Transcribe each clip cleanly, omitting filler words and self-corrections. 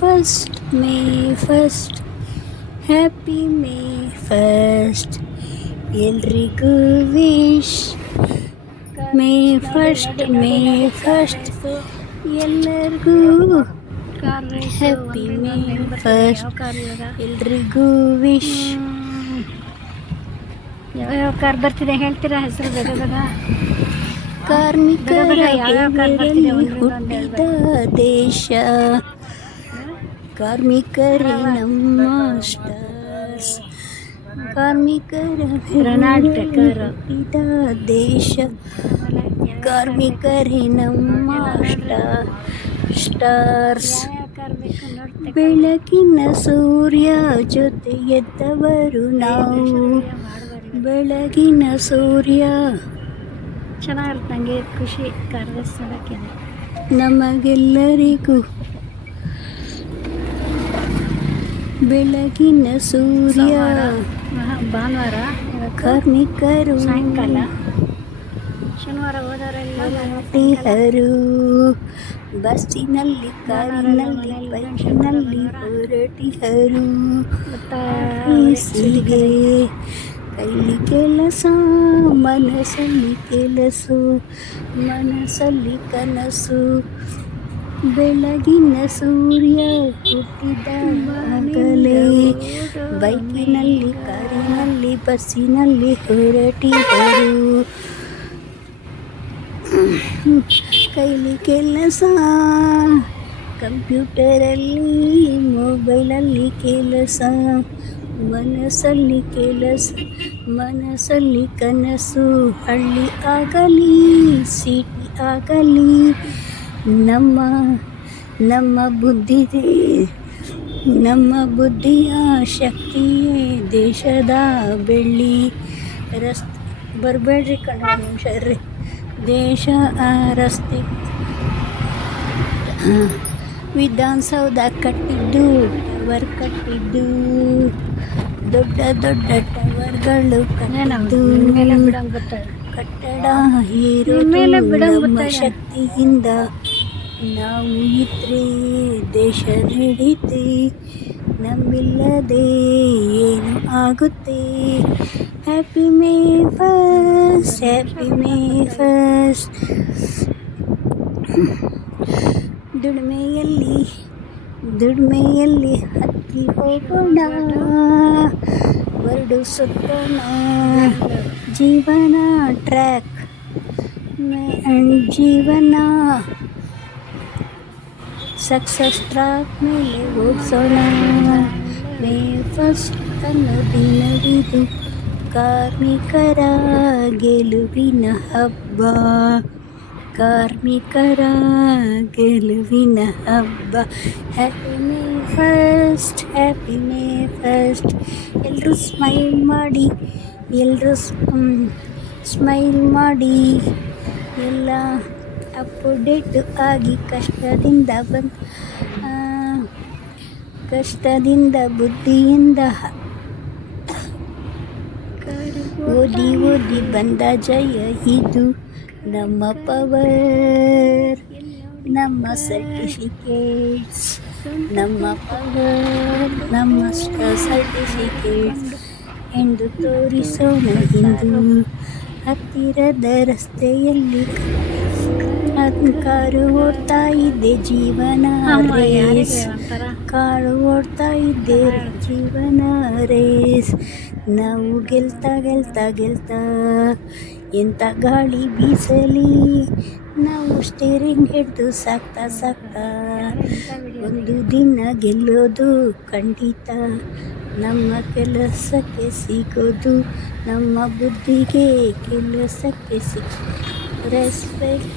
First happy May first ಎಲ್ರಿಗೂ wish May first ಎಲ್ಲರಿಗೂ happy May first ಎಲ್ರಿಗೂ ವಿಶ್. ಯಾವ ಕಾರ್ ಬರ್ತಿದೆ ಹೇಳ್ತೀರಾ ಹೆಸರು ಬೇಗ ಕಾರ್ಮಿಕರಲ್ಲಿ ಹುಟ್ಟಿದ ದೇಶ, ಕಾರ್ಮಿಕರೇ ನಮ್ಮ ಸ್ಟಾರ್ಸ್, ಕಾರ್ಮಿಕರ ಹುಟ್ಟಿದ ದೇಶ, ಕಾರ್ಮಿಕರೇ ನಮ್ಮ ಸ್ಟಾರ್ಸ್. ಬೆಳಗಿನ ಸೂರ್ಯ ಜೊತೆ ಎದ್ದವರು ನಾವು, ಬೆಳಗಿನ ಸೂರ್ಯ. ಚೆನ್ನಾಗಿರುತ್ತೆ, ನನಗೆ ಖುಷಿ ಕಾರ್ಯಸ್ ನೋಡೋಕ್ಕೆ. ನಮಗೆಲ್ಲರಿಗೂ ಬೆಳಗಿನ ಸೂರ್ಯ, ಭಾನುವಾರ ಕಾರ್ಮಿಕರು ಸಾಯಂಕಾಲ, ಶನಿವಾರ ಹೋದವರೆಲ್ಲ ಹೊರಟಿಹರು, ಬಸ್ಸಿನಲ್ಲಿ ಕಾರಿನಲ್ಲಿ ಬೈಕಿನಲ್ಲಿ ಹೊರಟಿಹರು. ಆಫೀಸಿಗೆ ಕೈಲಿ ಕೆಲಸ, ಮನಸ್ಸಲ್ಲಿ ಕೆಲಸು, ಮನಸ್ಸಲ್ಲಿ ಕನಸು. ಬೆಳಗಿನ ಸೂರ್ಯ ಹುಟ್ಟಿದಾಗಲೇ ಬೈಕಿನಲ್ಲಿ ಕಾರಿನಲ್ಲಿ ಬಸ್ಸಿನಲ್ಲಿ ಹೊರಟಿದರು. ಕೈಲಿ ಕೆಲಸ, ಕಂಪ್ಯೂಟರಲ್ಲಿ ಮೊಬೈಲಲ್ಲಿ ಕೆಲಸ, ಮನಸ್ಸಲ್ಲಿ ಕೆಲಸ, ಮನಸ್ಸಲ್ಲಿ ಕನಸು. ಹಳ್ಳಿ ಆಗಲಿ ಸಿಟಿ ಆಗಲಿ, ನಮ್ಮ ಬುದ್ಧಿಯ ಶಕ್ತಿಯೇ ದೇಶದ ಬೆಳ್ಳಿ. ಬರಬೇಡ್ರಿ ಕಣ್ಣ ನಿಮಿಷ ರೀ. ದೇಶ ರಸ್ತೆ ವಿಧಾನಸೌಧ ಕಟ್ಟಿದ್ದು, ಟವರ್ ಕಟ್ಟಿದ್ದು, ದೊಡ್ಡ ದೊಡ್ಡ ಟವರ್ಗಳು ಕಟ್ಟಿದ್ದು, ಕಟ್ಟಡ ಹೇರೋದು ನಮ್ಮ ಶಕ್ತಿಯಿಂದ. ನಾವು ಇದ್ರೆ ದೇಶ ನಡೀತೆ, ನಮ್ಮಿಲ್ಲದೆ ಏನು ಆಗುತ್ತೆ. Happy May first, happy May first. ದುಡಿಮೆಯಲ್ಲಿ ಹತ್ತಿ ಹೋಗೋಣ, ವರ್ಡು ಸುತ್ತೋಣ. ಜೀವನ ಟ್ರ್ಯಾಕ್ ಜೀವನ ಸಕ್ಸಸ್ ಟ್ರ್ಯಾಕ್ ಮೇಲೆ ಓಡಿಸೋಣ. ಮೇ ಫಸ್ಟ್ ಅನ್ನೋ ದಿನವಿದು, ಕಾರ್ಮಿಕರ ಗೆಲುವಿನ ಹಬ್ಬ, ಕಾರ್ಮಿಕರ ಗೆಲುವಿನ ಹಬ್ಬ. Happy May first, happy May first. ಎಲ್ಲರೂ ಸ್ಮೈಲ್ ಮಾಡಿ, ಎಲ್ಲರೂ ಸ್ಮೈಲ್ ಮಾಡಿ. ಎಲ್ಲ ಅಪ್ಡೇಟ್ ಆಗಿ ಕಷ್ಟದಿಂದ ಬುದ್ಧಿಯಿಂದ ಓದಿ ಬಂದ ಜಯ. ಇದು ನಮ್ಮ ಪವರ್, ನಮ್ಮ ಸರ್ಟಿಫಿಕೇಟ್ಸ್, ನಮ್ಮ ಪವರ್, ನಮ್ಮ ಸರ್ಟಿಫಿಕೇಟ್ಸ್ ಎಂದು ತೋರಿಸೋಣ ಇಂದು. ಹತ್ತಿರದ ರಸ್ತೆಯಲ್ಲಿ ಕಾರು ಓಡ್ತಾ ಇದ್ದೆ, ಜೀವನ ರೇಸ್. ಕಾರು ಓಡ್ತಾ ಇದ್ದೆ, ಜೀವನ ರೇಸ್. ನಾವು ಗೆಲ್ತಾ ಎಂಥ ಗಾಳಿ ಬೀಸಲಿ, ನಾವು ಸ್ಟೇರಿಂಗ್ ಹಿಡಿದು ಸಾಕ್ತಾ ಒಂದು ದಿನ ಗೆಲ್ಲೋದು ಖಂಡಿತ. ನಮ್ಮ ಕೆಲಸಕ್ಕೆ ಸಿಗೋದು, ನಮ್ಮ ಬುದ್ಧಿಗೆ ಕೆಲಸಕ್ಕೆ ರೆಸ್ಪೆಕ್ಟ್.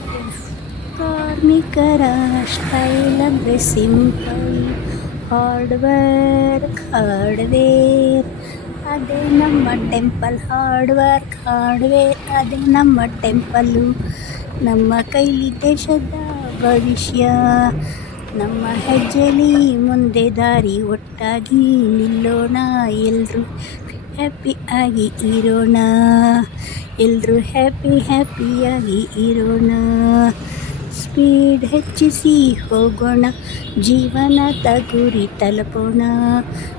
ಕಾರ್ಮಿಕರ ಸ್ಟೈಲ್ ಅಂದರೆ ಸಿಂಪಲ್, ಹಾರ್ಡ್ವೇರ್ ಅದೇ ನಮ್ಮ ಟೆಂಪಲ್. ಹಾರ್ಡ್ವೇರ್ ಅದೇ ನಮ್ಮ ಟೆಂಪಲ್ಲು. ನಮ್ಮ ಕೈಲಿ ದೇಶದ ಭವಿಷ್ಯ, ನಮ್ಮ ಹೆಜ್ಜೆಲಿ ಮುಂದೆ ದಾರಿ. ಒಟ್ಟಾಗಿ ನಿಲ್ಲೋಣ, ಎಲ್ಲರೂ ಹ್ಯಾಪಿಯಾಗಿ ಇರೋಣ, ಎಲ್ಲರೂ ಹ್ಯಾಪಿಯಾಗಿ ಇರೋಣ. ಸ್ಪೀಡ್ ಹೆಚ್ಚಿಸಿ ಹೋಗೋಣ, ಜೀವನದ ಗುರಿ ತಲುಪೋಣ.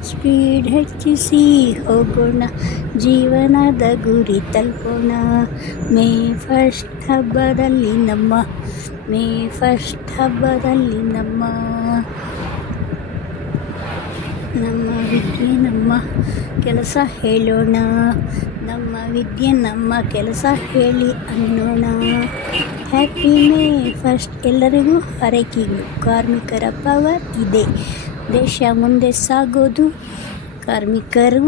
ಸ್ಪೀಡ್ ಹೆಚ್ಚಿಸಿ ಹೋಗೋಣ, ಜೀವನದ ಗುರಿ ತಲುಪೋಣ. ಮೇ ಫಸ್ಟ್ ಹಬ್ಬದಲ್ಲಿ ನಮ್ಮ, ಮೇ ಫಸ್ಟ್ ಹಬ್ಬದಲ್ಲಿ ನಮ್ಮ ವಿದ್ಯೆ ನಮ್ಮ ಕೆಲಸ ಹೇಳೋಣ, ನಮ್ಮ ವಿದ್ಯೆ ನಮ್ಮ ಕೆಲಸ ಹೇಳಿ ಅನ್ನೋಣ. Happy May first. ಎಲ್ಲರಿಗೂ ಹಾರೈಕೆಗಳು. ಕಾರ್ಮಿಕರ ಪವರ್ ಇದೆ, ದೇಶ ಮುಂದೆ ಸಾಗೋದು ಕಾರ್ಮಿಕರು,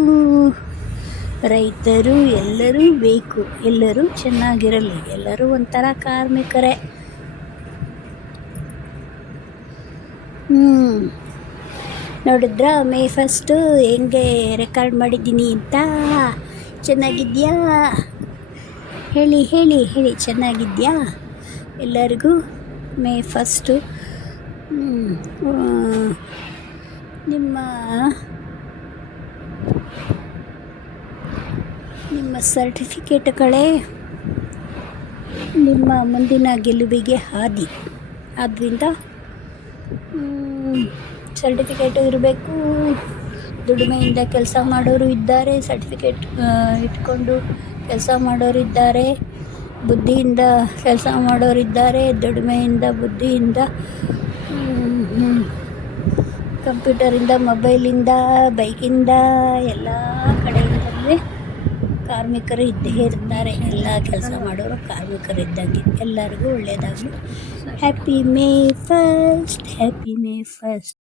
ರೈತರು ಎಲ್ಲರೂ ಬೇಕು, ಎಲ್ಲರೂ ಚೆನ್ನಾಗಿರಲಿ, ಎಲ್ಲರೂ ಒಂಥರ ಕಾರ್ಮಿಕರೇ. ನೋಡಿದ್ರಾ ಮೇ ಫಸ್ಟು ಹೆಂಗೆ ರೆಕಾರ್ಡ್ ಮಾಡಿದ್ದೀನಿ ಅಂತ? ಚೆನ್ನಾಗಿದೆಯಾ? ಹೇಳಿ ಹೇಳಿ ಹೇಳಿ, ಚೆನ್ನಾಗಿದೆಯಾ? ಎಲ್ಲರಿಗೂ ಮೇ ಫಸ್ಟು ನಿಮ್ಮ ಸರ್ಟಿಫಿಕೇಟ್ಗಳೇ ನಿಮ್ಮ ಮುಂದಿನ ಗೆಲುವಿಗೆ ಹಾದಿ. ಆದ್ದರಿಂದ ಸರ್ಟಿಫಿಕೇಟು ಇರಬೇಕು. ದುಡಿಮೆಯಿಂದ ಕೆಲಸ ಮಾಡೋರು ಇದ್ದಾರೆ, ಸರ್ಟಿಫಿಕೇಟ್ ಇಟ್ಕೊಂಡು ಕೆಲಸ ಮಾಡೋರಿದ್ದಾರೆ, ಬುದ್ಧಿಯಿಂದ ಕೆಲಸ ಮಾಡೋರಿದ್ದಾರೆ, ದುಡಿಮೆಯಿಂದ ಬುದ್ಧಿಯಿಂದ ಕಂಪ್ಯೂಟರಿಂದ, ಮೊಬೈಲಿಂದ, ಬೈಕಿಂದ ಎಲ್ಲ ಕಡೆಯಿಂದಲೇ ಕಾರ್ಮಿಕರು ಇದ್ದೇ ಇರ್ತಾರೆ. ಎಲ್ಲ ಕೆಲಸ ಮಾಡೋರು ಕಾರ್ಮಿಕರು ಇದ್ದಂಗೆ. ಎಲ್ಲರಿಗೂ ಒಳ್ಳೆಯದಾಗಲಿ. Happy May first, happy May first.